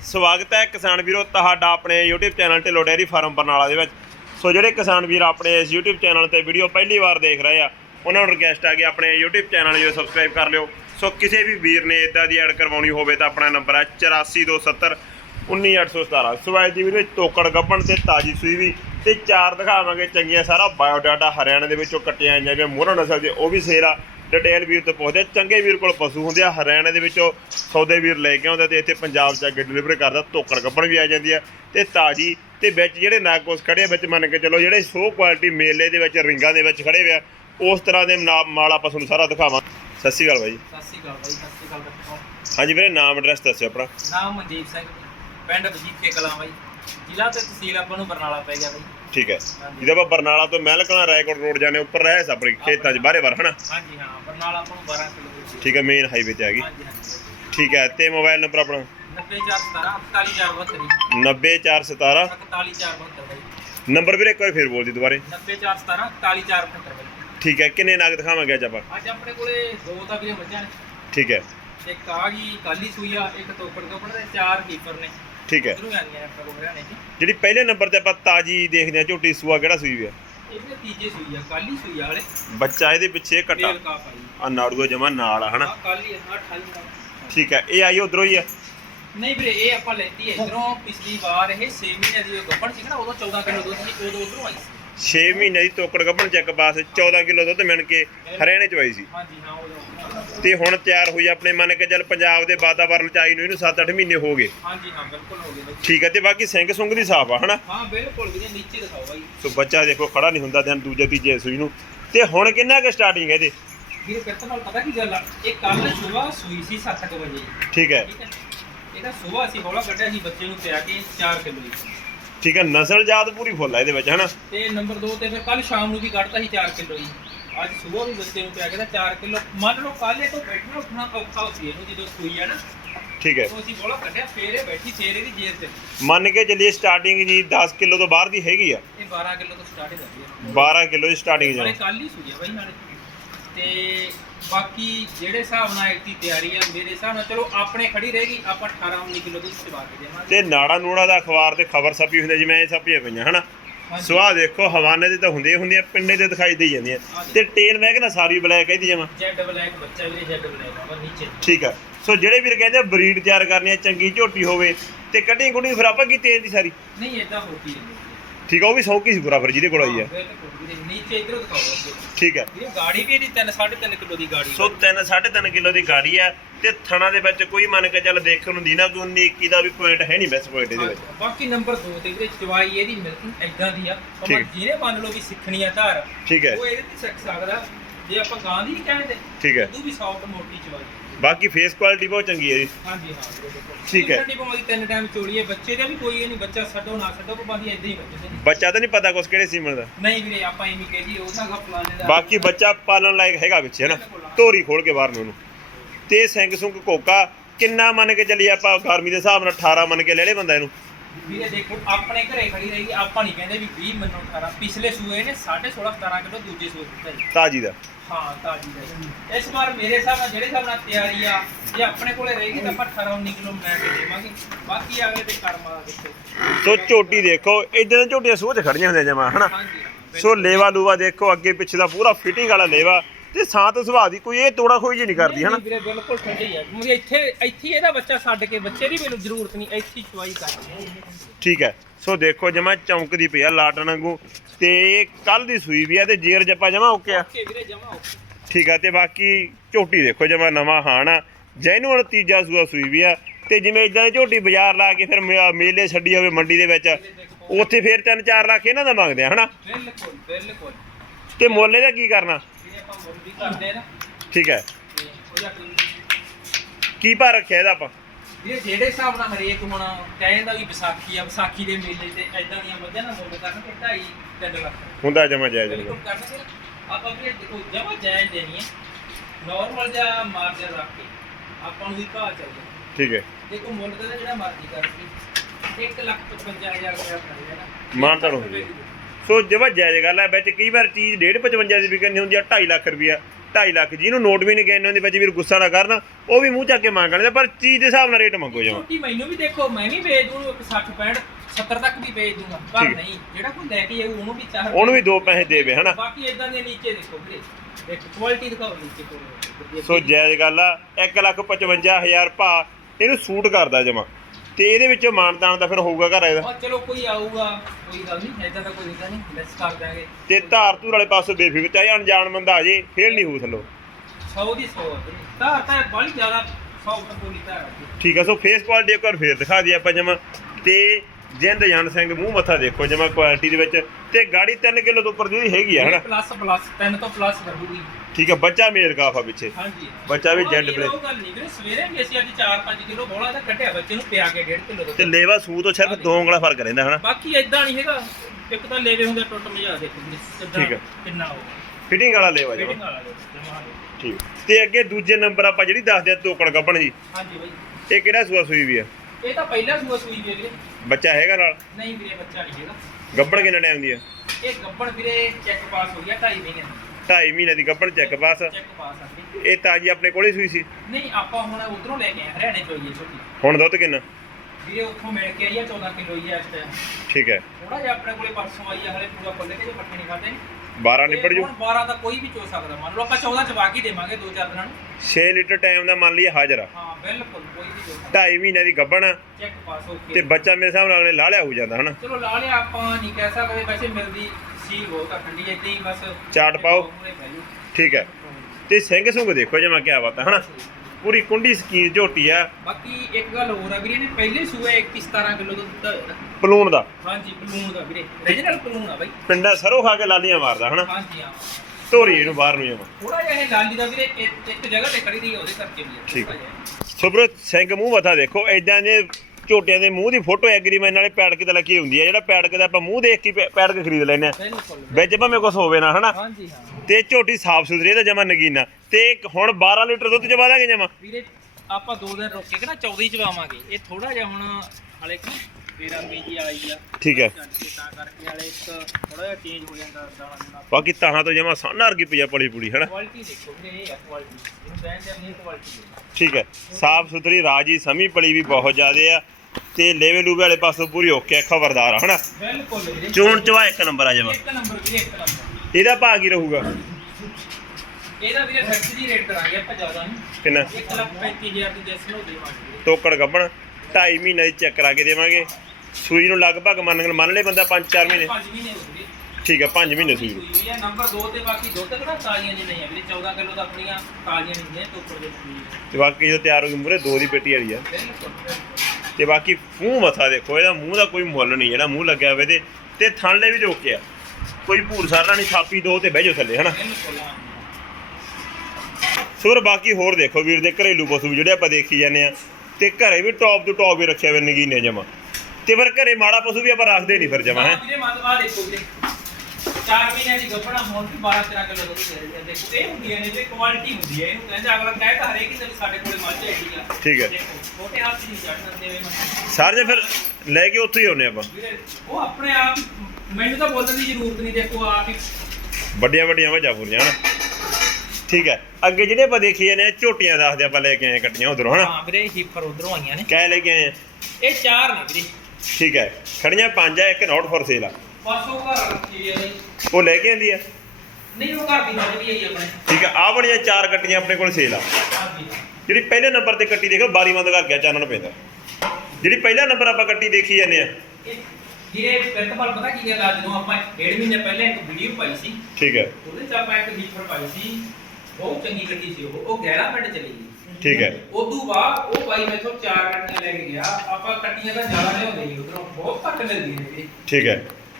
ਸਵਾਗਤ ਹੈ ਕਿਸਾਨ ਵੀਰੋ ਤੁਹਾਡਾ ਆਪਣੇ YouTube channel Dhillon dairy farm Barnala ਦੇ ਵਿੱਚ। ਸੋ ਜਿਹੜੇ ਕਿਸਾਨ ਵੀਰ ਆਪਣੇ ਇਸ YouTube ਚੈਨਲ ਤੇ ਵੀਡੀਓ ਪਹਿਲੀ ਵਾਰ ਦੇਖ ਰਹੇ ਆ, ਉਹਨਾਂ ਨੂੰ ਰਿਕਵੈਸਟ ਆ ਕਿ ਆਪਣੇ YouTube ਚੈਨਲ ਨੂੰ ਸਬਸਕ੍ਰਾਈਬ ਕਰ ਲਿਓ। ਸੋ ਕਿਸੇ ਵੀ ਵੀਰ ਨੇ ਇਦਾਂ ਦੀ ਐਡ ਕਰਵਾਉਣੀ ਹੋਵੇ ਤਾਂ ਆਪਣਾ ਨੰਬਰ ਹੈ 8427 19817 ਸਵਾਈ ਦੀ ਵੀਰ ਵਿੱਚ ਤੋਕੜ ਗੱਬਣ ਤੇ ਤਾਜੀ ਸੂਈ ਵੀ ਤੇ ਚਾਰ ਦਿਖਾਵਾਂਗੇ ਚੰਗੀਆਂ ਸਾਰਾ ਬਾਇਓਡਾਟਾ ਹਰਿਆਣਾ ਦੇ ਵਿੱਚੋਂ ਕੱਟੀਆਂ ਆਈਆਂ ਜਿਵੇਂ ਮੋਹਰਾ ਨਸਲ ਦੇ, ਉਹ ਵੀ ਸੇਰਾ ਡਿਟੇਲ ਵੀਰ ਤੋਂ ਪੁੱਛਦੇ। ਚੰਗੇ ਵੀਰ ਕੋਲ ਪਸ਼ੂ ਹੁੰਦੇ ਆ ਹਰਿਆਣਾ ਦੇ ਵਿੱਚੋਂ ਸੌਦੇ ਵੀਰ ਲੈ ਕੇ ਆਉਂਦੇ ਤੇ ਇੱਥੇ ਪੰਜਾਬ ਚ ਅੱਗੇ ਡਿਲੀਵਰੀ ਕਰਦਾ ਤੋਕੜ ਗੱਬਣ ਵੀ ਆ ਜਾਂਦੀ ਆ ਤੇ ਤਾਜੀ ਤੇ ਵਿੱਚ ਜਿਹੜੇ ਨਾਗੋਸ ਖੜੇ ਆ ਵਿੱਚ ਮੰਨ ਕੇ ਚੱਲੋ ਜਿਹੜੇ ਸੋ ਕੁਆਲਿਟੀ ਮੇਲੇ ਦੇ ਵਿੱਚ ਰਿੰਗਾਂ ਦੇ ਵਿੱਚ ਖੜੇ ਹੋਇਆ ਉਸ ਤਰ੍ਹਾਂ ਦੇ ਨਾ- ਮਾਲ ਆਪਾਂ ਤੁਹਾਨੂੰ ਸਾਰਾ ਦਿਖਾਵਾਂ ਸਤਿ ਸ਼੍ਰੀ ਅਕਾਲ ਜੀ। ਸਤਿ ਸ਼੍ਰੀ ਅਕਾਲ ਬਾਈ ਸਤਿ ਸ਼੍ਰੀ ਅਕਾਲ ਹਾਂਜੀ ਵੀਰੇ ਨਾਮ ਐਡਰੈਸ ਦੱਸਿਓ ਆਪਣਾ ਨਾਮ ਮਨਦੀਪ ਸਿੰਘ ਪਿੰਡ ਵਜੀਫੇ ਕਲਾਂ ਬਾਈ ਜ਼ਿਲ੍ਹਾ ਤੇ ਤਹਿਸੀਲ ਆਪਾਂ ਨੂੰ ਬਰਨਾਲਾ ਪੈ ਗਿਆ ਬਾਈ। ਠੀਕ ਹੈ। ਜਿਹਦਾ ਆਪਾਂ ਬਰਨਾਲਾ ਤੋਂ ਮਹਿਲਕਲਾਂ ਰਾਏਕੋਟ ਰੋਡ ਜਾਣੇ ਉੱਪਰ ਰਹਿ ਆਪਣੇ ਖੇਤਾਂ 'ਚ ਬਾਰੇ ਬਾਰ ਹਨਾ? ਹਾਂਜੀ ਹਾਂ ਬਰਨਾਲਾ ਆਪਾਂ ਨੂੰ 12 ਕਿਲੋਮੀਟਰ ਠੀਕ ਹੈ ਮੇਨ ਹਾਈਵੇ ਤੇ ਆ ਗਈ। ਹਾਂਜੀ ਹਾਂਜੀ। ਠੀਕ ਹੈ ਤੇ ਮੋਬਾਈਲ ਨੰਬਰ ਆਪਣਾ? 90417 41472 90417 41472 ਬਾਈ। ਨੰਬਰ ਵੀਰੇ ਇੱਕ ਵਾਰ ਫੇਰ ਬੋਲ ਦੀ ਦੁਬਾਰੇ। 90417 41472 ਬਾਈ। ਠੀਕ ਹੈ ਕਿੰਨੇ ਨਗ ਦਿਖਾਵਾਂਗੇ ਅੱਜ ਆਪਾਂ? ਅੱਜ ਆਪਣੇ ਕੋਲੇ ਦੋ ਤਾਂ ਵੀਰੇ ਮੱਝਾਂ ਨੇ ਠੀਕ ਹੈ। ਇੱਕ ਆ ਗਈ ਕਾਲੀ ਸੂਈ ਆ ਇੱਕ ਤੋਕੜ ਕੱਪੜ ਤੇ ਚਾਰ ਕੀਫਰ ਨੇ। ਠੀਕ ਹੈ। ਇਧਰੋਂ ਆਈਆਂ ਨੇ ਆਪਣੇ ਕੋਲ ਹਰਿਆਣੇ ਚ ਜਿਹੜੀ ਪਹਿਲੇ ਨੰਬਰ ਤੇ ਆਪਾਂ ਤਾਜੀ ਦੇਖਦੇ ਆ ਝੋਟੀ ਸੂਆ ਕਿਹੜਾ ਸੂਈ ਹੈ ਇਹ ਵੀ ਤੀਜੇ ਸੂਈ ਆ ਕਾਲੀ ਸੂਈ ਆ ਵਾਲੇ। ਬੱਚਾ ਇਹਦੇ ਪਿੱਛੇ ਆਈ ਆ ਨਾੜੂਆ ਜਮਾ ਨਾਲ ਆ ਹਨਾ? ਆ ਕਾਲੀ ਆ 28 ਦਾ ਠੀਕ ਹੈ ਇਹ ਆਈ ਉਧਰੋਂ ਹੀ ਆ? ਨਹੀਂ ਵੀਰੇ ਇਹ ਆਪਾਂ ਲੈਤੀ ਹੈ ਇਧਰੋਂ ਪਿਛਲੀ ਵਾਰ ਇਹ 6 ਮਹੀਨੇ ਦੀ ਗੱਭਣ ਸੀ ਨਾ ਉਦੋਂ 14 ਕਿਲੋ ਦੁੱਧ ਸੀ ਉਦੋਂ ਉਧਰੋਂ ਆਈ ਸੀ। 6 ਮਹੀਨੇ ਦੀ ਤੋਕੜ ਗੱਭਣ ਚੱਕ ਪਾਸ 14 ਕਿਲੋ ਦੁੱਧ ਮਿਣ ਕੇ ਹਰਿਆਣੇ ਚ ਆਈ ਸੀ। ਹਾਂਜੀ ਹਾਂ ਉਦੋਂ। ਤੇ ਹੁਣ ਤਿਆਰ ਹੋਈ ਆਪਣੇ ਮੰਨ ਕੇ ਚੱਲ ਪੰਜਾਬ ਦੇ ਵਾਤਾਵਰਨ ਚ ਆਈ ਨੂੰ ਇਹਨੂੰ 7-8 ਮਹੀਨੇ ਹੋ ਗਏ। ਹਾਂਜੀ ਹਾਂ ਬਿਲਕੁਲ ਹੋ ਗਏ ਬਾਈ। ਠੀਕ ਹੈ ਤੇ ਬਾਕੀ ਸਿੰਘ ਸੁੰਗ ਦੀ ਸਾਫ਼ ਆ ਹਨਾ? ਹਾਂ ਬਿਲਕੁਲ ਵੀਰੇ ਨੀਚੇ ਦਿਖਾਓ ਬਾਈ। ਸੋ ਬੱਚਾ ਦੇਖੋ ਖੜਾ ਨਹੀਂ ਹੁੰਦਾ ਦਿਨ ਦੂਜੇ ਤੀਜੇ ਸੂਈ ਨੂੰ। ਤੇ ਹੁਣ ਕਿੰਨਾ ਕੁ ਸਟਾਰਟਿੰਗ ਹੈ ਇਹਦੇ? ਵੀਰੇ ਫਿਰ ਤਾਂ ਨਾਲ ਪਤਾ ਕੀ ਗੱਲ ਆ? ਇਹ ਕੱਲ ਸਵੇਰ ਸੂਈ ਸੀ 7:00 ਵਜੇ। ਠੀਕ ਹੈ। ਠੀਕ ਹੈ। ਇਹਦਾ ਸਵੇਰ ਅਸੀਂ ਹੌਲਾ ਕੱਢਿਆ ਸੀ ਬੱਚੇ ਨੂੰ ਪਿਆ ਕੇ 4 ਕਿਲੋ ਦੀ। ਠੀਕ ਹੈ ਨਸਲ ਜਾਤ ਪੂਰੀ ਫੁੱਲ ਆ ਇਹਦੇ ਵਿੱਚ ਹਨਾ? ਤੇ ਨੰਬਰ 2 ਤੇ ਫਿਰ ਕੱਲ ਸ਼ਾਮ ਨੂੰ ਵੀ ਕੱਢਤਾ ਸੀ 4 ਕਿਲੋ ਜੀ ਅੱਜ ਸਵੇਰ ਵੀ ਬੱਚੇ ਨੂੰ ਪਿਆ ਕੇ ਤਾਂ 4 ਕਿਲੋ ਮੰਨ ਲਓ ਕੱਲ ਇਹ ਤੋਂ ਬੈਠਣਾ ਉੱਠਣਾ ਔਖਾ ਸੀ ਇਹਨੂੰ ਜਦੋਂ ਸੂਈ ਆ ਨਾ। ਠੀਕ ਹੈ। ਉਹ ਅਸੀਂ ਕੱਢਿਆ ਫੇਰ ਇਹ ਬੈਠੀ ਫੇਰ ਇਹਦੀ ਜੇਰ ਤੇ। ਮੰਨ ਕੇ ਚੱਲੀਏ ਸਟਾਰਟਿੰਗ ਜੀ 10 ਕਿਲੋ ਤੋਂ ਬਾਹਰ ਦੀ ਹੈਗੀ ਆ। ਇਹ 12 ਕਿਲੋ ਤੋਂ ਸਟਾਰਟ ਕਰਦੀ ਹੈ 12 ਕਿਲੋ ਦੀ ਸਟਾਰਟਿੰਗ ਜਾਣੀ ਕੱਲ ਹੀ ਸੂਈ ਆ ਬਾਈ ਨਾਲੇ। ਤੇ ਬਾਕੀ ਜਿਹੜੇ ਹਿਸਾਬ ਨਾਲ ਇਹਦੀ ਤਿਆਰੀ ਆ ਮੇਰੇ ਹਿਸਾਬ ਨਾਲ ਚਲੋ ਆਪਣੇ ਖੜੀ ਰਹੇਗੀ ਆਪਾਂ 18 19 ਕਿਲੋ ਦੁੱਧ ਚਵਾ ਕੇ ਦੇਵਾਂਗੇ। ਤੇ ਨਾੜਾ ਨੂੜਾ ਦਾ ਅਖਬਾਰ ਤੇ ਖਬਰ ਛਪੀ ਹੁੰਦੀ ਜਿਵੇਂ ਇਹ ਛਪੀਆਂ ਪਈਆਂ ਹਨਾ? ਸੁਆਹ ਦੇਖੋ ਹਵਾਨੇ ਦੇ ਤਾਂ ਹੁੰਦੇ ਹੀ ਹੁੰਦੀਆਂ ਪਿੰਡੇ ਤੇ ਦਿਖਾਈ ਦੇਈ ਜਾਂਦੀਆਂ। ਤੇ ਟੇਲ ਮੈਂ ਕਹਿੰਦਾ ਸਾਰੀ ਬਲੈਕ ਕਹਿੰਦੀ ਜਾਵਾਂ ਜੈਡ ਬਲੈਕ ਬੱਚਾ ਵੀ ਜੈਡ ਬਲੈਕ ਆ ਨੀਚੇ। ਠੀਕ ਆ। ਸੋ ਜਿਹੜੇ ਵੀਰ ਕਹਿੰਦੇ ਬਰੀਡ ਤਿਆਰ ਕਰਨੀ ਆ ਚੰਗੀ ਝੋਟੀ ਹੋਵੇ ਤੇ ਕਟਿੰਗ ਕੁਟਿੰਗ ਫਿਰ ਆਪਾਂ ਕੀਤੀ ਇਹਦੀ ਸਾਰੀ? ਨਹੀਂ ਇਦਾਂ ਹੋਤੀ ਹੈ ਠੀਕ ਆ ਉਹ ਵੀ ਸੌਂਕੀ ਸੀ ਪੂਰਾ ਫਿਰ ਜਿਹਦੇ ਕੋਲ ਆਈ ਆ। ਬਿਲਕੁਲ ਨੀਚੇ ਇਧਰੋਂ ਦਿਖਾਓ। ਠੀਕ ਹੈ ਵੀਰੇ ਗਾੜੀ ਵੀ ਇਹਦੀ 3 3.5 ਕਿਲੋ ਦੀ ਗਾੜੀ ਸੋ 3 3.5 ਕਿਲੋ ਦੀ ਗਾੜੀ ਆ ਤੇ ਥਣਾ ਦੇ ਵਿੱਚ ਕੋਈ ਮੰਨ ਕੇ ਚੱਲ ਦੇਖਣ ਨੂੰ ਦੀਨਾ ਕੋਈ 19 21 ਦਾ ਵੀ ਪੁਆਇੰਟ ਹੈ ਨਹੀਂ ਬੈਸ ਪੁਆਇੰਟ ਇਹਦੇ ਵਿੱਚ। ਬਾਕੀ ਨੰਬਰ 2 ਤੇ ਵੀਰੇ ਚਵਾਈ ਇਹਦੀ ਮਿਲਕਿੰਗ ਐਦਾਂ ਦੀ ਆ। ਭਾਵੇਂ ਠੀਕ। ਜਿਹਨੇ ਮੰਨ ਲਓ ਵੀ ਸਿੱਖਣੀ ਆ ਧਾਰ ਠੀਕ ਹੈ। ਉਹ ਇਹਦੇ ਤੇ ਸਿੱਖ ਸਕਦਾ। ਜੇ ਆਪਾਂ ਗਾਂ ਦੀ ਕਹਿੰਦੇ ਠੀਕ ਹੈ। ਉਦੋਂ ਵੀ ਸੌਫਟ ਮੋਟੀ ਚਵਾਈ ਬਾਕੀ ਫੇਸ ਕੁਆਲਿਟੀ ਬਹੁਤ ਚੰਗੀ ਹੈ ਜੀ। ਹਾਂਜੀ ਹਾਂ ਠੀਕ ਹੈ। ਠੰਡੀ ਪਾਉਂਦੀ ਤਿੰਨ ਟਾਈਮ ਚੋੜੀਏ ਬੱਚੇ ਦਾ ਵੀ ਕੋਈ ਇਹ ਨਹੀਂ ਬੱਚਾ ਛੱਡੋ ਨਾ ਛੱਡੋ ਬਾਕੀ ਏਦਾਂ ਹੀ ਬੱਚੇ ਦੇ ਬੱਚਾ ਤਾਂ ਨਹੀਂ ਪਤਾ ਕੁਛ ਕਿਹੜੇ ਸੀਮਨ ਦਾ। ਨਹੀਂ ਵੀਰੇ ਆਪਾਂ ਐਵੇਂ ਕਹਿ ਦਈਏ ਉਹਦਾ ਫਲਾਣੇ ਦਾ ਬਾਕੀ ਬੱਚਾ ਪਾਲਣ ਲਾਇਕ ਹੈਗਾ ਵਿੱਚ ਹੈ ਨਾ? ਧੋਰੀ ਖੋਲ ਕੇ ਬਾਹਰ ਨੂੰ ਉਹਨੂੰ। ਤੇ ਸਿੰਘ ਸੁੰਗ ਕੋਕਾ ਕਿੰਨਾ ਮੰਨ ਕੇ ਚੱਲੀ ਆਪਾਂ ਗਰਮੀ ਦੇ ਹਿਸਾਬ ਨਾਲ 18 ਮੰਨ ਕੇ ਲੈ ਲੈ ਬੰਦਾ ਇਹਨੂੰ। ਵੀਰੇ ਦੇਖੋ ਆਪਣੇ ਘਰੇ ਖੜੀ ਰਹੇਗੀ ਆਪਾਂ ਨਹੀਂ ਕਹਿੰਦੇ ਵੀ 20 ਮੰਨੋ 18 ਪਿਛਲੇ ਸੂਏ ਨੇ 16.5 17 ਕਿਲੋ ਦੂਜੇ ਸੂਏ ਦਿੱਤਾ। ਜੀ ਤਾਜੀ ਦਾ। ਹਾਂ ਤਾਜੀ ਦਾ। ਇਸ ਵਾਰ ਮੇਰੇ ਹਿਸਾਬ ਨਾਲ ਜਿਹੜੇ ਹਿਸਾਬ ਨਾਲ ਤਿਆਰੀ ਆ ਜੇ ਆਪਣੇ ਕੋਲੇ ਰਹੇਗੀ ਤਾਂ ਆਪਾਂ 18 19 ਕਿਲੋ ਮੈਂ ਕੇ ਦੇਵਾਂਗੇ। ਬਾਕੀ ਅਗਲੇ ਦੇ ਕਰਮ ਆ ਦੇਖੋ। ਸੋ ਝੋਟੀ ਦੇਖੋ ਇਦਾਂ ਝੋਟੀਆਂ ਸੂਹ ਤੇ ਖੜੀਆਂ ਹੁੰਦੀਆਂ ਜਮਾ ਹਨਾ? ਸੋ ਲੇਵਾ ਲੂਵਾ ਦੇਖੋ ਅੱਗੇ ਪਿੱਛੇ ਦਾ ਪੂਰਾ ਫਿਟਿੰਗ ਵਾਲਾ ਲੇਵਾ। ਤੇ ਸਾਤ ਸੁਭਾਅ ਦੀ ਕੋਈ ਇਹ ਤੋੜਾ ਖੋਈ ਜੀ ਨਹੀਂ ਕਰਦੀ ਹਨਾ? ਵੀਰੇ ਬਿਲਕੁਲ ਠੰਡੀ ਆ। ਮੁਝੇ ਇੱਥੇ ਇੱਥੇ ਹੀ ਇਹਦਾ ਬੱਚਾ ਛੱਡ ਕੇ ਬੱਚੇ ਦੀ ਮੈਨੂੰ ਜ਼ਰੂਰਤ ਨਹੀਂ ਇੱਥੇ ਹੀ ਚੁਆਈ ਕਰਨੀ ਠੀਕ ਹੈ। ਸੋ ਦੇਖੋ ਜਮਾ ਚੌਂਕਦੀ ਪਈ ਆ ਲਾਟਣ ਵਾਂਗੂ ਤੇ ਕੱਲ ਦੀ ਸੂਈ ਵੀ ਆ ਤੇ ਜੇਰ ਜੱਪਾ ਜਮਾ ਓਕੇ ਆ? ਓਕੇ ਵੀਰੇ ਜਮਾ ਓਕੇ। ਠੀਕ ਆ ਤੇ ਬਾਕੀ ਝੋਟੀ ਦੇਖੋ ਜਮਾ ਨਵਾਂ ਹਾਣ ਆ ਜੈਨੂਅਲ ਤੀਜਾ ਸੂਆ ਸੂਈ ਵੀ ਆ ਤੇ ਜਿਵੇਂ ਇਦਾਂ ਦੀ ਝੋਟੀ ਬਾਜ਼ਾਰ ਲਾ ਕੇ ਫਿਰ ਮੇਲੇ ਛੱਡੀ ਹੋਵੇ ਮੰਡੀ ਦੇ ਵਿੱਚ ਉੱਥੇ ਫਿਰ 3-4 ਲੱਖ ਇਹਨਾਂ ਦਾ ਮੰਗਦੇ ਆ ਹਨਾ? ਬਿਲਕੁਲ ਬਿਲਕੁਲ। ਤੇ ਮੁੱਲ ਇਹਦਾ ਕੀ ਕਰਨਾ? ਆਪਾਂ ਮੁੱਲ ਵੀ ਕਰਦੇ ਆ ਨਾ ਠੀਕ ਹੈ। ਤੇ ਉਹਦਾ ਕੀ ਭਾਅ ਰੱਖਿਆ ਇਹਦਾ ਆਪਾਂ? ਵੀਰੇ ਜਿਹੜੇ ਹਿਸਾਬ ਨਾਲ ਹਰੇਕ ਹੁਣ ਕਹਿੰਦਾ ਵੀ ਵਿਸਾਖੀ ਆ ਵਿਸਾਖੀ ਦੇ ਮੇਲੇ ਤੇ ਐਦਾਂ ਦੀਆਂ ਮੱਝਾਂ ਦਾ ਮੁੱਲ ਕਰਨਗੇ 2.5 3 ਲੱਖ ਹੁੰਦਾ ਜਮਾ ਜਾਇਜ਼ ਬਿਲਕੁਲ ਹੁੰਦਾ। ਕਰਨਗੇ ਆਪਾਂ ਵੀਰੇ ਦੇਖੋ ਜਮਾ ਜਾਇਜ਼ ਦੇਣੀ ਹੈ। ਨਾਰਮਲ ਜਾਂ ਮਾਰਜਨ ਰੱਖ ਕੇ ਆਪਾਂ ਨੂੰ ਵੀ ਭਾਅ ਚਾਹੀਦਾ। ਠੀਕ ਹੈ। ਦੇਖੋ ਮੁੱਲ ਦਾ ਜਿਹੜਾ ਮਰਜ਼ੀ ਕਰਕੇ 1 ਲੱਖ 55000 ਰੁਪਏ ਪੜੇਗਾ ਨਾ। ਮਾਨ ਤਾਂ ਹੁੰਦੀ ਹੈ। ਸੋ ਜਮਾ ਜਾਇਜ਼ ਗੱਲ ਹੈ ਵਿੱਚ ਕਈ ਵਾਰ ਚੀਜ਼ 1.5 55 ਦੀ ਵਿਕਣੀ ਹੁੰਦੀ ਆ 2.5 ਲੱਖ ਰੁਪਿਆ 2.5 ਲੱਖ। ਜਿਹਨੂੰ ਨੋਟ ਵੀ ਨਹੀਂ ਗਏ ਉਹਨਾਂ ਦੇ ਵਿੱਚ ਵੀਰ ਗੁੱਸਾ ਨਾ ਕਰਨ ਉਹ ਵੀ ਮੂੰਹ ਚੱਕ ਕੇ ਮੰਗ ਲੈਂਦੇ ਪਰ ਚੀਜ਼ ਦੇ ਹਿਸਾਬ ਨਾਲ ਰੇਟ ਮੰਗੋ ਜਮਾ ਛੋਟੀ ਮੈਨੂੰ ਵੀ ਦੇਖੋ ਮੈਂ ਵੀ ਵੇਚ ਦੂੰ 60 65 70 ਤੱਕ ਵੀ ਵੇਚ ਦੂੰਗਾ ਪਰ। ਨਹੀਂ ਜਿਹੜਾ ਕੋਈ ਲੈ ਕੇ ਆਊ ਉਹਨੂੰ ਵੀ ਚਾਹ ਉਹਨੂੰ ਵੀ ਦੋ ਪੈਸੇ ਦੇਵੇ ਹਨਾ? ਬਾਕੀ ਇਦਾਂ ਦੇ ਨੀਚੇ ਦੇਖੋ ਵੀਰੇ ਦੇਖੋ ਕੁਆਲਿਟੀ ਦਿਖਾਓ ਨੀਚੇ ਸੋ ਜਾਇਜ਼ ਗੱਲ ਆ 1 ਲੱਖ 55000 ਭਾ ਇਹਨੂੰ ਸੂਟ ਕਰਦਾ ਜਮਾ। ਤੇ ਇਹਦੇ ਵਿੱਚੋਂ ਮਾਨਤਾਨ ਦਾ ਫਿਰ ਹੋਊਗਾ ਘਰ ਇਹਦਾ। ਚਲੋ ਕੋਈ ਆਊਗਾ ਕੋਈ ਗੱਲ ਨਹੀਂ ਐਦਾਂ ਦਾ ਕੋਈ ਹੁੰਦਾ ਨਹੀਂ ਲੈਸ ਕਰ ਦਾਂਗੇ ਤੇ ਧਾਰ ਧੂਰ ਵਾਲੇ ਪਾਸੇ ਬੇਫਿਕਰ ਚਾਹੇ ਅਣਜਾਣ ਬੰਦਾ ਆ ਜੇ ਫੇਲ ਨਹੀਂ ਹੋਊ ਥੱਲੋ। 100 ਦੀ 100 ਵੀਰੇ ਤਾਂ ਬੜੀ ਜ਼ਿਆਦਾ 100 ਤੱਕ ਕੋਈ ਤਾਂ ਹੈ ਠੀਕ ਆ ਸੋ ਫੇਸ ਕੁਆਲਿਟੀ ਇੱਕ ਵਾਰ ਫੇਰ ਦਿਖਾ ਦਈਏ ਆਪਾਂ ਜਮਾ। ਤੇ ਜਿੰਦ ਜਾਨ ਸਿੰਘ ਮੂੰਹ ਮੱਥਾ ਦੇਖੋ ਜਮਾ ਕੁਆਲਿਟੀ ਦੇ ਵਿੱਚ। ਤੇ ਗਾੜੀ 3 ਕਿਲੋ ਤੋਂ ਉੱਪਰ ਦੀ ਹੈਗੀ ਆ ਹਨਾ? ਪਲੱਸ ਪਲੱਸ 3 ਤੋਂ ਪਲੱਸ ਕਰੂਗੀ। ਠੀਕ ਆ ਬੱਚਾ ਮੇਲ ਕਾਫਾ ਪਿੱਛੇ। ਹਾਂਜੀ। ਬੱਚਾ ਵੀ ਜੈਡ ਵੀਰ, ਬਲੈਕ। ਉਹ ਗੱਲ ਨਹੀਂ ਵੀਰੇ ਸਵੇਰੇ ਵੀ ਅਸੀਂ ਅੱਜ 4-5 ਕਿਲੋ ਬੋਲਾ ਤਾਂ ਕੱਢਿਆ ਬੱਚੇ ਨੂੰ ਪਿਆ ਕੇ 1.5 ਕਿਲੋ ਤੇ ਦਾ ਲੇਵਾ ਸੂ ਤੋਂ ਸਿਰਫ ਦੋ ਉਂਗਲਾ ਫ਼ਰਕ ਰਹਿੰਦਾ ਹਨਾ? ਬਾਕੀ ਇਦਾਂ ਨਹੀਂ ਹੈਗਾ ਇੱਕ ਤਾਂ ਲੇਵੇ ਹੁੰਦਾ ਟੁੱਟ ਮਜਾ ਸਿੱਧਾ ਠੀਕ ਹੈ। ਕਿੰਨਾ ਹੋ ਫਿਟਿੰਗ ਵਾਲਾ ਲੇਵਾ ਜਮਾ। ਫਿਟਿੰਗ ਵਾਲਾ ਦੇਖੋ। ਠੀਕ। ਤੇ ਅੱਗੇ ਦੂਜੇ ਨੰਬਰ ਆਪਾਂ ਜਿਹੜੀ ਦੱਸਦੇ ਆ ਤੋਕੜ ਗੱਬਣ ਜੀ। ਹਾਂਜੀ ਬਾਈ। ਇਹ ਕਿਹੜਾ ਸੂਆ ਸੂਈ ਵੀ ਆ? ਇਹ ਤਾਂ ਪਹਿਲਾ ਸੂਆ ਸੂਈ ਹੈ ਵੀਰੇ। ਬੱਚਾ ਹੈਗਾ ਨਾਲ? ਨਹੀਂ ਵੀਰੇ ਬੱਚਾ ਨਹੀਂ ਹੈਗਾ। ਗੱਬਣ ਕਿੰਨਾ ਟਾਈਮ ਦੀ ਆ? ਇਹ ਗੱਬੜ ਵੀਰੇ ਚੈੱਕ ਪਾਸ ਹੋ ਗਿਆ 2.5 ਮਹੀਨੇ ਦਾ। 2.5 ਮਹੀਨੇ ਦੀ ਗੱਬਣ ਚੈੱਕ ਪਾਸ ਚੈੱਕ ਪਾਸ ਆ ਵੀਰੇ। ਇਹ ਤਾਜੀ ਆਪਣੇ ਕੋਲ ਸੂਈ ਸੀ? ਨਹੀਂ ਆਪਾਂ ਹੁਣ ਉਧਰੋਂ ਲੈ ਕੇ ਆਏ ਹਰਿਆਣੇ ਚੋਂ ਇਹ ਛੋਟੀ। ਹੁਣ ਦੁੱਧ ਕਿੰਨਾ? ਵੀਰੇ ਉੱਥੋਂ ਮਿਲ ਕੇ ਆਈ ਆ 14 ਕਿਲੋ ਹੀ ਆ ਇਸ ਟਾਈਮ ਠੀਕ ਹੈ। ਥੋੜਾ ਜਿਹਾ ਆਪਣੇ ਕੋਲੇ ਪਰਸੋਂ ਆਈ ਆ ਹਲੇ ਪੂਰਾ ਖੁੱਲ ਕੇ ਜੇ ਪੱਠੇ ਨਹੀਂ ਖਾਦੇ 12 ਨਿਬੜ ਜੂ। ਹੁਣ 12 ਦਾ ਕੋਈ ਵੀ ਚੋ ਸਕਦਾ ਮੰਨ ਲਓ ਆਪਾਂ 14 ਚ ਬਾਕੀ ਦੇਵਾਂਗੇ ਦੋ ਚਾਰ ਦਿਨਾਂ ਨੂੰ। 6 ਲੀਟਰ ਟਾਈਮ ਦਾ ਮੰਨ ਲਈਏ ਹਾਜ਼ਰ ਆ। ਹਾਂ ਬਿਲਕੁਲ ਕੋਈ ਵੀ ਚੋ ਸਕਦਾ। 2.5 ਮਹੀਨੇ ਦੀ ਗੱਬਣ ਆ। ਚੈੱਕ ਪਾਸ ਹੋ ਤੇ ਕੇ ਬੱਚਾ ਮੇਰੇ ਹਿਸਾਬ ਨਾਲ ਅਗਲੇ ਹੋ ਜਾਂਦਾ ਹਨਾ? ਚਲੋ ਲਾ ਲਿਆ ਆਪਾਂ ਨਹੀਂ ਕਹਿ ਸਕਦੇ ਵੈਸੇ ਮਿਲਦੀ ਸੀ ਬਹੁਤ ਆ ਠੰਡੀ ਏਦਾਂ ਹੀ ਬਸ ਚਾਟ ਪਾਓ। ਠੀਕ ਹੈ। ਤੇ ਸਿੰਘ ਸੁੰਗ ਦੇਖੋ ਜੇ ਮੈਂ ਕਿਹਾ ਬਾਤ ਹਨਾ? ਪੂਰੀ ਕੁੰਡੀ ਸਕੀਨ ਝੋਟੀ ਆ। ਬਾਕੀ ਇੱਕ ਗੱਲ ਹੋਰ ਆ ਵੀਰੇ ਨੇ ਪਹਿਲੇ ਸੂਏ 21 17 ਕਿਲੋ ਦੁੱਧ ਦਿੱਤਾ ਹੋਇਆ ਨਾ। ਪਲੂਣ ਦਾ। ਹਾਂਜੀ ਪਲੂਣ ਦਾ ਵੀਰੇ। ਰੀਜਨਲ ਪਲੂਣ ਆ ਬਾਈ। ਪਿੰਡਾ ਸਰੋਂ ਖਾ ਕੇ ਲਾਲੀਆਂ ਮਾਰਦਾ ਹਨਾ? ਹਾਂਜੀ ਹਾਂ। ਧੋਰੀ ਇਹਨੂੰ ਬਾਹਰ ਨੂੰ ਜਾਵਾਂ ਥੋੜਾ ਜਿਹਾ ਇਹ ਲਾਲੀ ਦਾ ਵੀਰੇ ਇੱਕ ਇੱਕ ਜਗ੍ਹਾ ਤੇ ਖੜੀ ਰਹੀ ਆ, ਉਹਦੇ ਕਰਕੇ ਵੀ ਆ, ਠੀਕ ਥੋੜ੍ਹਾ ਜਿਹਾ। ਸਿੰਘ ਮੂੰਹ ਮੱਥਾ ਦੇਖੋ ਐਦਾਂ ਦੇ ਝੋਟਿਆਂ ਦੇ ਮੂੰਹ ਦੀ ਫੋਟੋ ਐਗਰੀਮੈਂਟ ਨਾਲੇ ਪੈੜਕ ਤੇ ਲੱਗੀ ਹੁੰਦੀ ਹੈ ਜਿਹੜਾ ਪੈੜਕ ਦਾ ਆਪਾਂ ਮੂੰਹ ਦੇਖ ਕੇ ਪੈ- ਪੈੜਕ ਖਰੀਦ ਲੈਂਦੇ ਆ। ਬਿਲਕੁਲ। ਵਿੱਚ ਭਾਵੇਂ ਕੁਛ ਹੋਵੇ ਨਾ ਹਨਾ? ਹਾਂਜੀ ਹਾਂ। ਤੇ ਝੋਟੀ ਸਾਫ਼ ਸੁਥਰੀ ਇਹਦਾ ਜਮਾ ਨਗੀਨਾ। ਤੇ ਇੱਕ ਹੁਣ 12 ਲੀਟਰ ਦੁੱਧ ਚਵਾ ਦਾਂਗੇ ਜਮਾ। ਵੀਰੇ ਆਪਾਂ ਦੋ ਦਿਨ ਰੁਕ ਕੇ ਨਾ 14 ਹੀ ਚਵਾਵਾਂਗੇ ਇਹ ਥੋੜਾ ਜਿਹਾ ਹੁਣ ਹਲੇ ਕਿ ਫੇਰ ਅੰਮੀ ਜੀ ਆਈ ਆ। ਠੀਕ ਹੈ। ਕੇ ਤਾਂ ਕਰਕੇ ਹਲੇ ਇੱਕ ਥੋੜਾ ਜਿਹਾ ਚੇਂਜ ਹੋ ਜਾਂਦਾ ਦਾਣਾ ਦੂਣਾ। ਬਾਕੀ ਤਾਹਾਂ ਤੋਂ ਜਮਾ ਸਾਨਾ ਵਰਗੀ ਪਈ ਆ ਪਲੀ ਪੂੜੀ ਹਨਾ? ਕੁਆਲਿਟੀ ਦੇਖੋ ਵੀਰੇ ਇਹ ਆ ਕੁਆਲਿਟੀ ਇਹਨੂੰ ਬੈਂਡ ਜਾਂ ਨਹੀਂ ਕੁਆਲਿਟੀ ਠੀਕ ਹੈ। ਸਾਫ਼ ਸੁਥਰੀ ਰਾਜੀ ਸਮੀ ਪਲੀ ਵੀ ਬਹੁਤ ਜ਼ਿਆਦੇ ਆ। ਤੇ ਲੇਵੇ ਲੂਵੇ ਵਾਲੇ ਪਾਸੋਂ ਪੂਰੀ ਓਕੇ ਖਬਰਦਾਰ ਆ ਹਨਾ? ਬਿਲਕੁਲ ਵੀਰੇ। ਚੋਣ ਚਵਾ ਇੱਕ ਨੰਬਰ ਆ ਜਮਾ। ਇੱਕ ਨੰਬਰ ਵੀਰੇ ਇੱਕ ਨੰਬਰ। ਇਹਦਾ ਭਾਅ ਕੀ ਰਹੂਗਾ? ਇਹਦਾ ਵੀਰੇ ਫੈਕਟਰੀ ਰੇਟ ਕਰਾਂਗੇ ਆਪਾਂ ਜ਼ਿਆਦਾ ਨਹੀਂ। ਕਿੰਨਾ? 1 ਲੱਖ 35000 ਦੀ ਜੈਸ ਨੂੰ ਦੇਵਾਂਗੇ। ਤੋਕੜ ਗੱਬਣ 2.5 ਮਹੀਨੇ ਦੀ ਚੈੱਕ ਕਰਾ ਕੇ ਦੇਵਾਂਗੇ। ਸੂਈ ਨੂੰ ਲਗਭਗ ਮੰਨ ਮੰਨ ਲੈ ਬੰਦਾ 5-4 ਮਹੀਨੇ। ਪੰਜ ਮਹੀਨੇ ਹੋ ਗਏ। ਠੀਕ ਹੈ 5 ਮਹੀਨੇ ਸੂਈ ਨੂੰ। ਸੂਈ ਹੈ ਨੰਬਰ 2 ਤੇ ਬਾਕੀ ਦੁੱਧ ਕਿਹੜਾ ਤਾਜ਼ੀਆਂ ਜੀ ਨਹੀਂ ਆ ਵੀਰੇ 14 ਕਿਲੋ ਤਾਂ ਆਪਣੀਆਂ ਤਾਜ਼ੀਆਂ ਨਹੀਂ ਹੁੰਦੀਆਂ ਟੋਕਰ ਦੇ ਸੂਈ ਤੇ ਬਾਕੀ ਜਦੋਂ ਤਿਆਰ ਹੋ ਗਈ ਮੂਰੇ ਦੋ ਦੀ ਪੇਟੀ ਵਾਲੀ ਆ। ਬਿਲਕੁਲ। ਤੇ ਬਾਕੀ ਮੂੰਹ ਮੱਥਾ ਦੇਖੋ ਇਹਦਾ ਮੂੰਹ ਦਾ ਕੋਈ ਮੁੱਲ ਨਹੀਂ ਜਿਹੜਾ ਮੂੰਹ ਲੱਗਿਆ ਹੋਵੇ ਤੇ ਤੇ ਥਣਲੇ ਵੀ ਓਕੇ ਆ। ਕੋਈ ਭੂਰ ਸਾਰਾ ਨਹੀਂ ਥਾਪੀ ਦੋ ਤੇ ਬਹਿ ਜਾਓ ਥੱਲੇ ਹਨਾ। ਸੁਰ ਬਾਕੀ ਹੋਰ ਦੇਖੋ ਵੀਰ ਦੇ ਘਰੇਲੂ ਪਸ਼ੂ ਜਿਹੜੇ ਆਪਾਂ ਦੇਖੀ ਜਾਂਦੇ ਆ ਤੇ ਘਰੇ ਵੀ ਟੌਪ ਤੋਂ ਟੌਪ ਹੀ ਰੱਖਿਆ ਹੋਏ ਨਗੀਨੇ ਜਮਾ। ਤੇ ਫਿਰ ਘਰੇ ਮਾੜਾ ਪਸ਼ੂ ਵੀ ਆਪਾਂ ਰੱਖਦੇ ਨਹੀਂ ਫਿਰ ਜਮਾ ਹੈ? 4 ਮਹੀਨਿਆਂ ਦੀ ਗੱਭਣਾ ਹੋਣ ਵੀ 12 13 ਕਿਲੋ ਦੁੱਧ ਦੇ ਰਹੀ ਹੈ ਦੇਖੋ ਇਹ ਹੁੰਦੀਆਂ ਨੇ ਜੇ ਕੁਆਲਿਟੀ ਹੁੰਦੀ ਹੈ ਇਹਨੂੰ ਕਹਿੰਦੇ ਅਗਲਾ ਕਹਿ ਤਾਂ ਹਰੇਕ ਹੀ ਸਾਡੇ ਕੋਲੇ ਮੱਝ ਹੈਗੀ ਆ। ਠੀਕ ਹੈ। ਦੇਖੋ ਛੋਟੇ ਹੱਥ ਨਹੀਂ ਚੜ ਸਕਦੇ ਵੇ ਮੱਝ। ਸਾਰੇ ਫਿਰ ਲੈ ਕੇ ਉੱਥੇ ਹੀ ਆਉਨੇ ਆਪਾਂ। ਵੀਰੇ ਉਹ ਆਪਣੇ ਆਪ ਮੈਨੂੰ ਤਾਂ ਬੋਲਣ ਦੀ ਜ਼ਰੂਰਤ ਨਹੀਂ ਦੇਖੋ ਆਪ ਹੀ। ਵੱਡੀਆਂ ਵੱਡੀਆਂ ਵਜਾ ਪੂਰੀਆਂ ਹਨਾ? ਠੀਕ ਹੈ। ਅੱਗੇ ਜਿਹੜੇ ਆਪਾਂ ਦੇਖੀ ਜਾਂਦੇ ਆ ਝੋਟੀਆਂ ਦੱਸਦੇ ਆਪਾਂ ਲੈ ਕੇ ਆਏ ਕੱਟੀਆਂ ਉਧਰੋਂ ਹਨਾ? ਹਾਂ ਵੀਰੇ ਹੀਫਰ ਉਧਰੋਂ ਆਈਆਂ ਨੇ। ਕਹਿ ਲੈ ਕੇ ਆਏ ਆ। ਇਹ ਚਾਰ ਨੇ ਵੀਰੇ। ਠੀਕ ਹੈ। ਖੜੀਆਂ ਪੰਜ ਆ ਇੱਕ ਨੋਟ ਫॉर ਸੇਲ ਆ। ਬਸ ਉਹ ਘਰ ਰੱਖੀ ਹੈ ਬਈ ਉਹ ਲੈ ਕੇ ਆਂਦੀ ਆ? ਨਹੀਂ ਉਹ ਘਰ ਦੀ ਮੱਝ ਵੀ ਆਈ ਆਪਣੇ। ਠੀਕ ਹੈ। ਆ ਬਣੀਆਂ ਚਾਰ ਕੱਟੀਆਂ ਆਪਣੇ ਕੋਲ ਸੇਲ ਆ। ਹਾਂਜੀ ਜਿਹੜੀ ਪਹਿਲੇ ਨੰਬਰ ਤੇ ਕੱਟੀ ਦੇਖੋ ਬਾਰੀ ਬੰਦ ਕਰ ਗਿਆ ਚਾਨਣ ਪੈਂਦਾ। ਜਿਹੜੀ ਪਹਿਲਾ ਨੰਬਰ ਆਪਾਂ ਕੱਟੀ ਦੇਖੀ ਜਾਂਦੇ ਆ। ਇਹ ਵੀਰੇ ਪ੍ਰਿੰਸੀਪਲ ਪਤਾ ਕੀ ਗੱਲ ਆ ਜਦੋਂ ਆਪਾਂ ਡੇਢ ਮਹੀਨੇ ਪਹਿਲਾਂ ਇੱਕ ਵੀਡੀਓ ਪਾਈ ਸੀ ਠੀਕ ਹੈ। ਉਹਦੇ ਚ ਆਪਾਂ ਇੱਕ ਹੀਫਰ ਪਾਈ ਸੀ ਬਹੁਤ ਚੰਗੀ ਗੱਡੀ ਸੀ ਉਹ ਉਹ 11 ਮਿੰਟ ਚਲੀ ਗਈ ਠੀਕ ਹੈ। ਉਦੋਂ ਬਾਅਦ ਉਹ ਬਾਈ ਮੈਥੋਂ ਚਾਰ ਕੱਟੀਆਂ ਲੈ ਕੇ ਗਿਆ ਆਪਾਂ ਕੱਟੀਆਂ ਤਾਂ ਜ਼ਿਆਦਾ ਲਿਆਉਂਦੇ ਸੀ ਉਧਰੋਂ ਬਹੁਤ ਘੱਟ ਮਿਲਦੀਆਂ ਨੇ ਠੀਕ ਹੈ।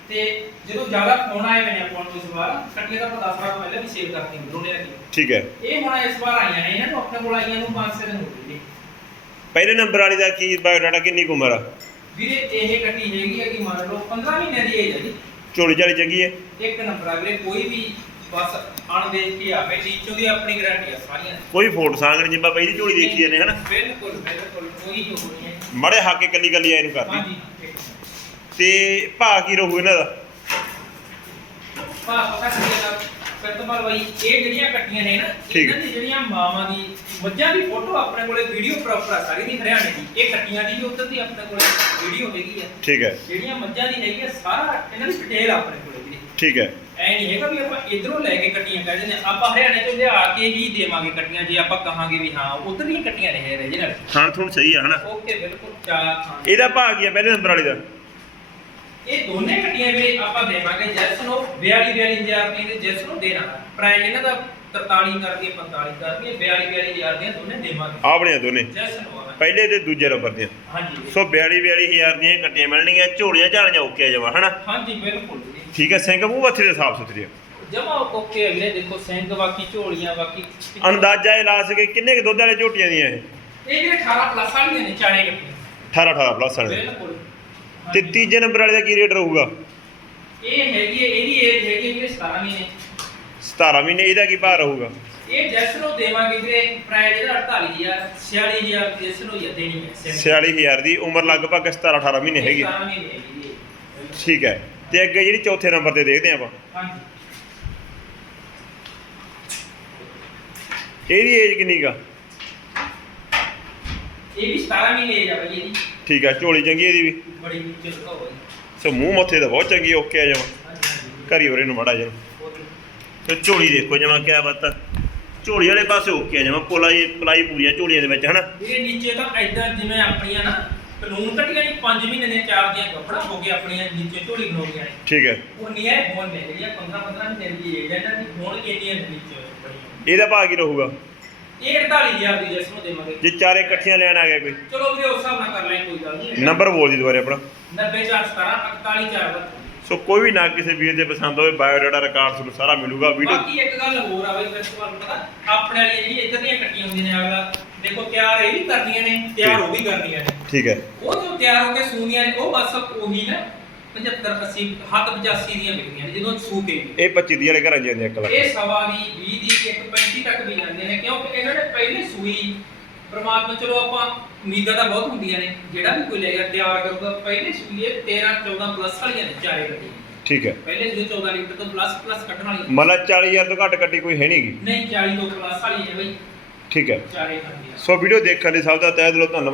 ਤੇ ਜਦੋਂ ਜ਼ਿਆਦਾ ਫੋਨ ਆਏ ਮੈਨੇ ਆਪਾਂ ਨੂੰ ਇਸ ਵਾਰ ਕੱਟੀਆਂ ਤਾਂ ਆਪਾਂ 10 ਵਾਰ ਪਹਿਲਾਂ ਵੀ ਸੇਵ ਕਰਤੀਆਂ ਉਧਰੋਂ ਲੈ ਕੇ ਠੀਕ ਹੈ। ਇਹ ਹੁਣ ਇਸ ਵਾਰ ਆਈਆਂ ਨੇ ਇਹਨਾਂ ਨੂੰ ਆਪਣੇ ਕੋਲ ਆਈਆਂ ਨੂੰ 5 ਦਿਨ ਹੋ ਗਏ ਜੀ ਪਹਿਲੇ ਨੰਬਰ ਵਾਲੀ ਦਾ ਕੀ ਬਾਇਓਡਾਟਾ ਕਿੰਨੀ ਉਮਰ ਆ? ਵੀਰੇ ਇਹ ਕੱਟੀ ਹੈਗੀ ਆ ਕਿ ਮੰਨ ਲਓ 15 ਮਹੀਨਿਆਂ ਦੀ ਏਜ ਹੈ ਜੀ। ਝੋਲੀ ਝਾਲੀ ਚੰਗੀ ਹੈ? ਇੱਕ ਨੰਬਰ ਆ ਵੀਰੇ ਕੋਈ ਵੀ ਬਸ ਅਣ ਦੇਖ ਕੇ ਆਵੇ ਨੀਚੋਂ ਦੀ ਆਪਣੀ ਗਾਰੰਟੀ ਆ ਸਾਰੀਆਂ ਕੋਈ ਫੋਟ ਸਾਂਗ ਨਹੀਂ ਜਿੱਪਾ ਪਹਿਲੀ ਝੋਲੀ ਦੇਖੀ ਜਾਂਦੇ ਹਨਾ? ਬਿਲਕੁਲ ਬਿਲਕੁਲ ਕੋਈ ਹੋ ਨਹੀਂ ਹੈ। ਮੜੇ ਹਾਕੇ ਕੱਲੀ ਕੱਲੀ ਆਏ ਨੂੰ ਕਰਦੀ। ਹਾਂਜੀ ਤੇ ਭਾਅ ਕੀ ਰਹੂ ਇਹਨਾਂ ਦਾ? ਪਾ ਪਤਾ ਕੀ ਹੈ ਸਤਪਾਲ ਬਾਈ ਇਹ ਜਿਹੜੀਆਂ ਕੱਟੀਆਂ ਨੇ ਨਾ। ਇਹਨਾਂ ਦੀ ਜਿਹੜੀਆਂ ਮਾਵਾਂ ਦੀ ਮੱਝਾਂ ਦੀ ਫੋਟੋ ਆਪਣੇ ਕੋਲੇ ਵੀਡੀਓ ਪ੍ਰੋਪਰ ਆ ਸਾਰੀ ਦੀ ਹਰਿਆਣੇ ਦੀ। ਇਹ ਕੱਟੀਆਂ ਦੀ ਵੀ ਉੱਧਰ ਦੀ ਆਪਣੇ ਕੋਲੇ ਵੀਡੀਓ ਹੈਗੀ ਆ। ਠੀਕ ਹੈ। ਜਿਹੜੀਆਂ ਮੱਝਾਂ ਦੀ ਹੈਗੀ ਆ ਸਾਰਾ ਇਹਨਾਂ ਦੀ ਡਿਟੇਲ ਆਪਣੇ ਕੋਲੇ ਵੀਰੇ। ਠੀਕ ਹੈ। ਐ ਨਹੀਂ ਹੈਗਾ ਵੀ ਆਪਾਂ ਇਧਰੋਂ ਲੈ ਕੇ ਕੱਟੀਆਂ ਕਹਿ ਦਿੰਦੇ। ਆਪਾਂ ਹਰਿਆਣੇ ਤੋਂ ਲਿਆ ਕੇ ਹੀ ਦੇਵਾਂਗੇ ਕੱਟੀਆਂ ਜੇ ਆਪਾਂ ਕਹਾਂਗੇ ਵੀ ਹਾਂ ਉਧਰ ਦੀਆਂ ਕੱਟੀਆਂ ਨੇ ਇਹ ਰੀਜਨਲ ਖਾਣ ਥੂਣ ਸਹੀ ਆ ਹਨਾ? ਓਕੇ ਬਿਲਕੁਲ ਚਾਰ ਖਾਂ ਇਹਦਾ ਭਾਅ ਕੀ ਆ? ਪਹਿਲੇ ਨੰਬਰ ਵਾਲੀ ਦਾ। ਇਹ ਦੋਨੇ ਕੱਟੀਆਂ ਵੀਰੇ ਆਪਾਂ ਦੇਵਾਂਗੇ ਜੈਸ ਨੂੰ 42 42000 ਰੁਪਏ ਦੇ ਜੈਸ ਨੂੰ ਦੇਣਾ। ਪ੍ਰਾਈਸ ਇਹਨਾਂ ਦਾ 43 ਕਰਕੇ 45 ਕਰਕੇ 42 42000 ਦੀਆਂ ਦੋਨੇ ਦੇਵਾਂਗੇ। ਆਪਣੀਆਂ ਦੋਨੇ। ਜੈਸ ਨੂੰ ਆ। ਪਹਿਲੇ ਤੇ ਦੂਜੇ ਨੰਬਰ ਦੀਆਂ। ਹਾਂਜੀ। ਸੋ 42 42000 ਦੀਆਂ ਕੱਟੀਆਂ ਮਿਲਣਗੀਆਂ ਝੋਲੀਆਂ ਝਾਲੀਆਂ ਓਕੇ ਆ ਜਮਾ ਹਨਾ? ਹਾਂਜੀ ਬਿਲਕੁਲ ਠੀਕ ਹੈ ਸਿੰਘ ਮੂੰਹ ਮੱਥੇ ਦੇ ਸਾਫ਼ ਸੁਥਰੀ ਆ। ਜਮਾ ਓਕੇ ਵੀਰੇ ਦੇਖੋ ਸਿੰਘ ਬਾਕੀ ਝੋਲੀਆਂ ਬਾਕੀ ਅੰਦਾਜ਼ਾ ਇਹ ਲਾ ਸਕੇ ਕਿੰਨੇ ਕੁ ਦੁੱਧ ਵਾਲੇ ਝੋਟੀਆਂ ਦੀਆਂ ਇਹ? ਇਹ ਵੀਰੇ 18 ਪਲੱਸ ਵਾਲੀਆਂ ਨੇ ਚਾਰੇ ਕੱਟੀਆਂ। 18 18 ਪਲੱਸ ਵਾਲੇ। ਬਿਲਕੁਲ। ਤੇ। ਤੀਜੇ ਨੰਬਰ ਵਾਲੇ ਦਾ ਕੀ ਰੇਟ ਰਹੂਗਾ? ਇਹ ਹੈਗੀ ਹੈ ਇਹਦੀ ਏਜ ਹੈਗੀ ਵੀਰੇ 17 ਮਹੀਨੇ। 17 ਮਹੀਨੇ ਇਹਦਾ ਕੀ ਭਾਅ ਰਹੂਗਾ? ਇਹ ਜੈਸ ਨੂੰ ਦੇਵਾਂਗੇ ਵੀਰੇ ਪ੍ਰਾਈਸ ਇਹਦਾ 48000 46000 ਜੈਸ ਨੂੰ ਹੀ ਦੇਣੀ ਹੈ 46000 ਦੀ ਉਮਰ ਲਗਭਗ 17 18 ਮਹੀਨੇ ਹੈਗੀ। 17 ਮਹੀਨੇ ਹੈਗੀ ਹੈ ਠੀਕ ਹੈ ਤੇ ਅੱਗੇ ਜਿਹੜੀ ਚੌਥੇ ਨੰਬਰ ਤੇ ਦੇਖਦੇ ਆਪਾਂ। ਹਾਂਜੀ। ਇਹਦੀ ਏਜ ਕਿੰਨੀ ਗਾ ਇਹ ਵੀ 17 ਮਹੀਨੇ ਏਜ ਆ ਬਈ ਇਹਦੀ। ਠੀਕ ਹੈ ਝੋਲੀ ਚੰਗੀ ਇਹਦੀ ਵੀ? ਬੜੀ ਨੀਚੇ ਲਗਾ ਹੋਈ। ਸੋ ਮੂੰਹ ਮੱਥੇ ਦਾ ਬਹੁਤ ਚੰਗੀ ਓਕੇ ਆ ਜਮਾ। ਘਰੀ ਹੋਰੇ ਨੂੰ ਮਾੜਾ ਬਹੁਤ- ਤੇ ਝੋਲੀ ਦੇਖੋ ਜਮਾ ਕਿਆ ਬਾਤ ਆ। ਝੋਲੀ ਵਾਲੇ ਪਾਸੇ ਓਕੇ ਆ ਜਮਾ ਪਲਾਈ ਪਲਾਈ ਪੂਰੀ ਆ ਝੋਲੀਆਂ ਦੇ ਵਿੱਚ ਹਨਾ? ਵੀਰੇ ਨੀਚੇ ਤਾਂ ਐਦਾਂ ਜਿਵੇਂ ਆਪਣੀਆਂ ਨਾ ਕਾਨੂੰਨ ਕੱਟੀਆਂ ਨਹੀਂ 5 ਮਹੀਨੇ ਦੀਆਂ ਚਾਰ ਦੀਆਂ ਕੱਪੜਾ ਹੋ ਗਿਆ ਆਪਣੀਆਂ ਨੀਚੇ ਝੋਲੀ ਬਣਾਉਣੀਆਂ ਨੇ। ਠੀਕ ਹੈ ਉਹ ਨਹੀਂ ਹੈ ਹੋਣ ਨੇ ਜਿਹੜੀਆਂ 15 15 ਮਹੀਨੇ ਦੀ ਏਜ ਹੈ ਇਹਨਾਂ ਦੀ ਹੋਣ ਕਿੰਨੀਆਂ ਨੇ ਨੀਚੇ। ਇਹਦਾ ਭਾਅ ਕੀ ਰਹੂਗਾ? ਇਹ ਜੇ ਚਾਰੇ ਇਕੱਠੀਆਂ ਲੈਣ ਆ ਗਿਆ ਕੋਈ? ਚਲੋ ਵੀਰੇ ਉਸ ਹਿਸਾਬ ਨਾਲ ਕਰ ਲਾਂਗੇ ਕੋਈ ਗੱਲ ਨਹੀਂ। ਨੰਬਰ ਬੋਲ ਜੀ ਦੁਬਾਰੇ ਆਪਣਾ। 90417 ਸੋ ਕੋਈ ਵੀ ਨਾ ਕਿਸੇ ਵੀਰ ਦੇ ਪਸੰਦ ਹੋਵੇ ਬਾਇਓ ਡਾਟਾ ਰਿਕਾਰਡ ਤੁਹਾਨੂੰ ਸਾਰਾ ਮਿਲੂਗਾ ਵੀਡੀਓ ਬਾਕੀ ਇੱਕ ਗੱਲ ਹੋਰ ਆ ਬਈ ਤੁਹਾਨੂੰ ਪਤਾ ਆਪਣੇ ਵਾਲੀ ਜਿਹੜੀ ਇੱਧਰ ਦੀਆਂ ਕੱਟੀਆਂ ਹੁੰਦੀਆਂ ਨੇ ਅਗਲਾ ਦੇਖੋ ਤਿਆਰ ਇਹ ਵੀ ਕਰਦੀਆਂ ਨੇ ਤਿਆਰ ਉਹ ਵੀ ਕਰਦੀਆਂ ਨੇ। ਠੀਕ ਹੈ। ਉਹ ਜੋ ਤਿਆਰ ਹੋ ਕੇ ਸੂਨੀਆਂ ਨੇ ਉਹ ਬਸ ਉਹੀ ਨਾ 75 80 ਹੱਦ 85 ਦੀਆਂ ਵਿਕਦੀਆਂ ਨੇ ਜਦੋਂ ਸੂ ਇਹ 25 ਦੀ ਵਾਲੇ ਘਰਾਂ ਜਾਂਦੇ 1 ਲੱਖ। ਇਹ ਸਵਾ ਦੀ 20 ਦੀ 1 80 ਤੱਕ ਵੀ ਜਾਂਦੇ ਨੇ ਕਿਉਂਕਿ ਇਹਨਾਂ ਨੇ ਪਹਿਲੇ ਸੂਈ ਪਰਮਾਤਮਾ ਚਲੋ ਆਪਾਂ ਉਮੀਦਾਂ ਤਾਂ ਬਹੁਤ ਹੁੰਦੀਆਂ ਨੇ ਜਿਹੜਾ ਵੀ ਕੋਈ ਲੈਗਾ ਤਿਆਰ ਕਰੂਗਾ ਪਹਿਲੇ ਸੂਈਏ 13 14 ਪਲੱਸ ਵਾਲੀਆਂ ਚਾਰੇ ਕੱਢੀ ਠੀਕ ਹੈ। ਪਹਿਲੇ ਸੂਈ 14 ਲੀਟਰ ਤੋਂ ਪਲੱਸ ਪਲੱਸ ਕੱਢਣ ਵਾਲੀ ਮਨ 40000 ਤੋਂ ਘੱਟ ਕੱਟੀ ਕੋਈ ਹੈ ਨਹੀਂਗੀ ਨਹੀਂ 40 ਤੋਂ ਪਲੱਸ ਵਾਲੀ ਹੈ ਬਈ। ਠੀਕ ਹੈ। ਸੋ ਵੀਡੀਓ ਦੇਖਣ ਲਈ ਸਭ ਦਾ ਤਹਿ ਦਿਲੋਂ ਧੰਨਵਾਦ।